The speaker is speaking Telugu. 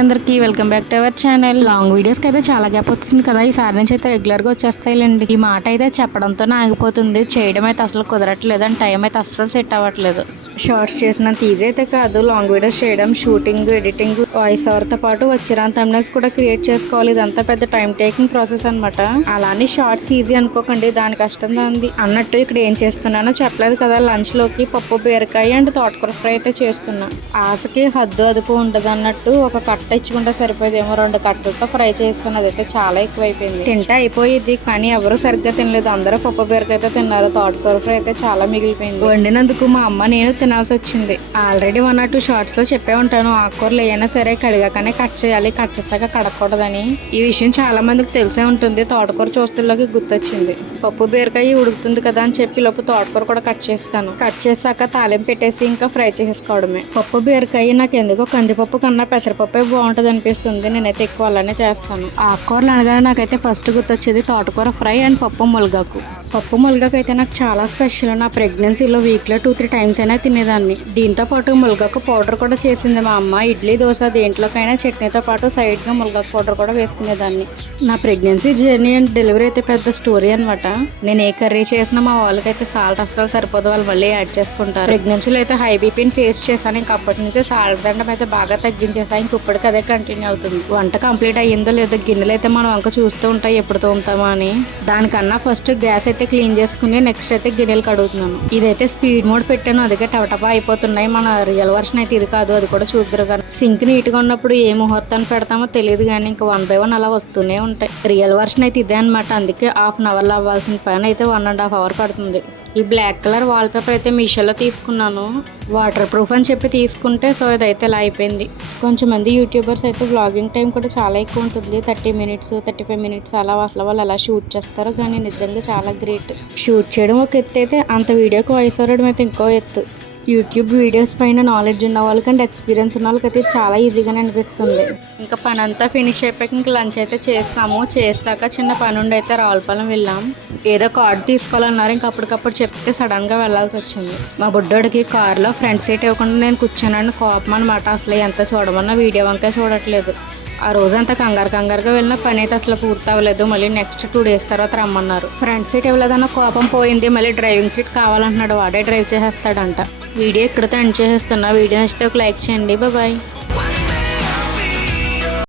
అందరికీ welcome back to our channel. Long వీడియోస్కి అయితే చాలా గ్యాప్ వచ్చింది కదా, ఈసారి నుంచి అయితే రెగ్యులర్గా వచ్చేస్తాయిలేండి. ఈ మాట అయితే చెప్పడంతోనే ఆగిపోతుంది, చేయడం అయితే అసలు కుదరట్లేదు అండ్ టైం అయితే అస్సలు సెట్ అవ్వట్లేదు. షార్ట్స్ చేసినంత ఈజీ అయితే కాదు లాంగ్ వీడియోస్ చేయడం. షూటింగ్, ఎడిటింగ్, వాయిస్ ఓవర్తో పాటు వచ్చిరాని థంబ్నెయిల్స్ కూడా క్రియేట్ చేసుకోవాలి. ఇదంతా పెద్ద టైం టేకింగ్ ప్రాసెస్ అనమాట. అలానే షార్ట్స్ ఈజీ అనుకోకండి, దాని కష్టం దాంది. అన్నట్టు ఇక్కడ ఏం చేస్తున్నానో చెప్పలేదు కదా, లంచ్ లోకి పప్పు, బీరకాయ అండ్ తోటకూర ఫ్రై అయితే చేస్తున్నా. ఆశకి హద్దు అదుపు ఉండదు అన్నట్టు ఒక కట్ట ఇచ్చుకుంటే సరిపోయేదేమో, 2 కట్టలతో ఫ్రై చేస్తాను. అదైతే చాలా ఎక్కువైపోయింది. తింటే అయిపోయింది కానీ ఎవరు సరిగ్గా తినలేదు. అందరూ పప్పు బీరకాయ అయితే తిన్నారు, తోటకూర ఫ్రై అయితే చాలా మిగిలిపోయింది. వండినందుకు మా అమ్మ నేను తినాల్సి వచ్చింది. ఆల్రెడీ 1 or 2 షార్ట్స్ లో చెప్పే ఉంటాను, ఆకుకూరలు ఏమైనా సరే కడిగాకనే కట్ చేయాలి, కట్ చేసాక కడగకూడదని. ఈ విషయం చాలా మందికి తెలిసే ఉంటుంది. తోటకూర చూస్తుల్లోకి గుర్తొచ్చింది. పప్పు బీరకాయ ఉడుకుతుంది కదా అని చెప్పి లోపు తోటకూర కూడా కట్ చేస్తాను. కట్ చేసాక తాలింపు పెట్టేసి ఇంకా ఫ్రై చేసుకోవడమే. పప్పు బీరకాయ నాకు ఎందుకో కందిపప్పు కన్నా పెసరపప్పే బాగుంటది అనిపిస్తుంది. నేనైతే ఎక్కువ అలానే చేస్తాను. ఆకుకూరలు అనగానే నాకైతే ఫస్ట్ గుర్తొచ్చేది తోటకూర ఫ్రై అండ్ పప్పు ములగాకు. పప్పు ములగాకు అయితే నాకు చాలా స్పెషల్. నా ప్రెగ్నెన్సీలో వీక్లో 2-3 times అయినా తినేదాన్ని. దీంతో పాటు ములగాకు పౌడర్ కూడా చేసింది మా అమ్మ. ఇడ్లీ, దోశ దేంట్లోకైనా చట్నీతో పాటు సైడ్ గా ములగాకు పౌడర్ కూడా వేసుకునేదాన్ని. నా ప్రెగ్నెన్సీ జర్నీ అండ్ డెలివరీ అయితే పెద్ద స్టోరీ అనమాట. నేను ఏ కర్రీ చేసినా మా వాళ్ళకైతే సాల్ట్ అస్సలు సరిపోదు, వాళ్ళు మళ్ళీ యాడ్ చేసుకుంటారు. ప్రెగ్నెన్సీలో అయితే హై బీపీని ఫేస్ చేశాను. ఇంక అప్పటి నుంచి సాల్ట్ దండం అయితే బాగా తగ్గించేసాను. ఇంక ఇప్పటికి అదే కంటిన్యూ అవుతుంది. వంట కంప్లీట్ అయ్యిందో లేదో గిన్నెలు అయితే మనం వంక చూస్తూ ఉంటాయి ఎప్పుడు తోముతామా అని. దానికన్నా ఫస్ట్ గ్యాస్ అయితే క్లీన్ చేసుకుని నెక్స్ట్ అయితే గిన్నెలు కడుగుతున్నాను. ఇదైతే స్పీడ్ మోడ్ పెట్టాను, అదిగా టపటపా అయిపోతున్నాయి. మన రియల్ వర్షన్ అయితే ఇది కాదు, అది కూడా చూద్దరు కానీ. సింక్ నీట్గా ఉన్నప్పుడు ఏ ముహూర్తాన్ని పెడతామో తెలియదు కానీ ఇంకా 1 by 1 అలా వస్తూనే ఉంటాయి. రియల్ వర్షన్ అయితే ఇదే అనమాట. అందుకే 1/2 hour అవ్వాల్సిన పని అయితే 1.5 hour పడుతుంది. ఈ బ్లాక్ కలర్ వాల్ పేపర్ అయితే మీషోలో తీసుకున్నాను. వాటర్ ప్రూఫ్ అని చెప్పి తీసుకుంటే సో ఇదైతే ఇలా అయిపోయింది. కొంచెం మంది యూట్యూబర్స్ అయితే వ్లాగింగ్ టైం కూడా చాలా ఎక్కువ ఉంటుంది, 30 minutes 35 minutes అలా. అసలు వాళ్ళు అలా షూట్ చేస్తారు కానీ నిజంగా చాలా గ్రేట్. షూట్ చేయడం ఒక ఎత్తు అయితే అంత వీడియోకి వాయిస్ ఓవర్ అయితే ఇంకో ఎత్తు. యూట్యూబ్ వీడియోస్ పైన నాలెడ్జ్ ఉన్న వాళ్ళకంటే ఎక్స్పీరియన్స్ ఉన్న వాళ్ళకైతే చాలా ఈజీగానే అనిపిస్తుంది. ఇంకా పని అంతా ఫినిష్ అయిపోయాక ఇంకా లంచ్ అయితే చేస్తాము. చేసాక చిన్న పని ఉండి అయితే రావులపాలెం వెళ్ళాం. ఏదో కార్డు తీసుకోవాలన్నారు, ఇంకా అప్పటికప్పుడు చెప్తే సడన్గా వెళ్ళాల్సి వచ్చింది. మా బుడ్డోడికి కార్లో ఫ్రంట్ సీట్ ఇవ్వకుండా నేను కూర్చున్నాను. కోపం అనమాట. అసలు ఎంత చూడమన్నా వీడియో వంకే చూడట్లేదు. ఆ రోజంతా కంగారుగా వెళ్ళిన పని అయితే అసలు పూర్తి అవ్వలేదు. మళ్ళీ నెక్స్ట్ 2 days తర్వాత రమ్మన్నారు. ఫ్రంట్ సీట్ ఇవ్వలేదన్న కోపం పోయింది. మళ్ళీ డ్రైవింగ్ సీట్ కావాలంటున్నాడు, వాడే డ్రైవ్ చేసేస్తాడంట. వీడియో ఇక్కడితో ఎండ్ చేసేస్తున్నా. వీడియో నచ్చితే ఒక లైక్ చేయండి. బాయ్.